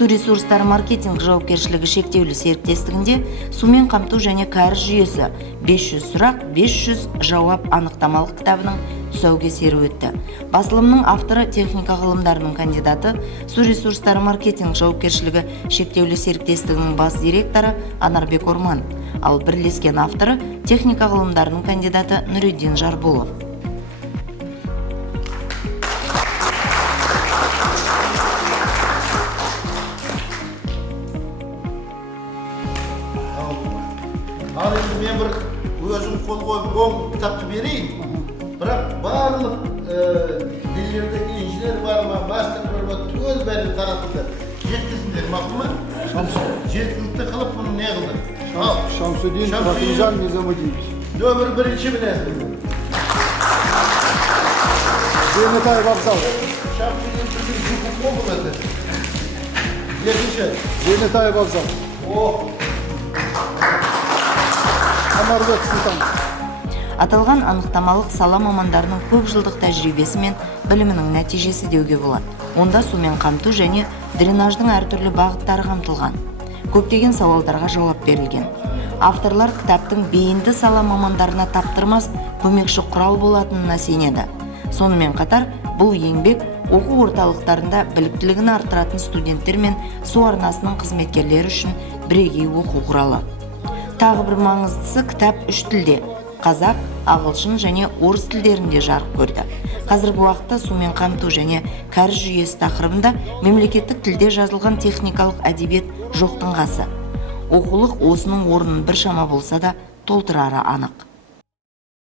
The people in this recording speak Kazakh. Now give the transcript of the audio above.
Су ресурстары маркетинг жауапкершілігі шектеулі серіктестігінде сумен қамту және кәріз жүйесі 500 сұрақ 500 жауап анықтамалық кітабының тұсаукесері өтті. Басылымның авторы техника ғылымдарының кандидаты, су ресурстары маркетинг жауапкершілігі шектеулі серіктестігінің бас директоры Анарбек Орман, ал бірлескен авторы техника ғылымдарының кандидаты Нұриддин Жарболов. Ал енді мен бір өзім қол қойып 10 кітапты берейін. Бірақ барлық дилердегі инженер бар ма, мастер бар ма, түгел бәрін таратылды. Жеткізіңдер, мақұл ма? Жеткілікті қылып бұны не қылды? Шамсудин Рахимжан Низамудинович. Нөмір бірінші білен. Зейнетай вокзал. Шамсудин Жуков болды. Екінші. Зейнетай вокзал. Амарбек Сұлтан. Аталған анықтамалық сала мамандарының көп жылдық тәжірибесі мен білімінің нәтижесі деуге болады. Онда сумен қамту және дренаждың әртүрлі бағыттары қамтылған. Көптеген сауалдарға жауап берілген. Авторлар кітаптың бейінді сала мамандарына таптырмас көмекші құрал болатынына сенеді. Сонымен қатар бұл еңбек оқу орталықтарында біліктілігін арттыратын студенттер мен су арнасының қызметкерлері үшін бірегей оқу құралы. Тағы бір маңыздысы, кітап 3 тілде: қазақ, ағылшын және орыс тілдерінде жарық көрді. Қазіргі уақытта сумен қамту және кәріз жүйесі тақырыбында мемлекеттік тілде жазылған техникалық әдебиет жоқтың қасы. Оқулық осының орнын біршама болса да толтырары анық.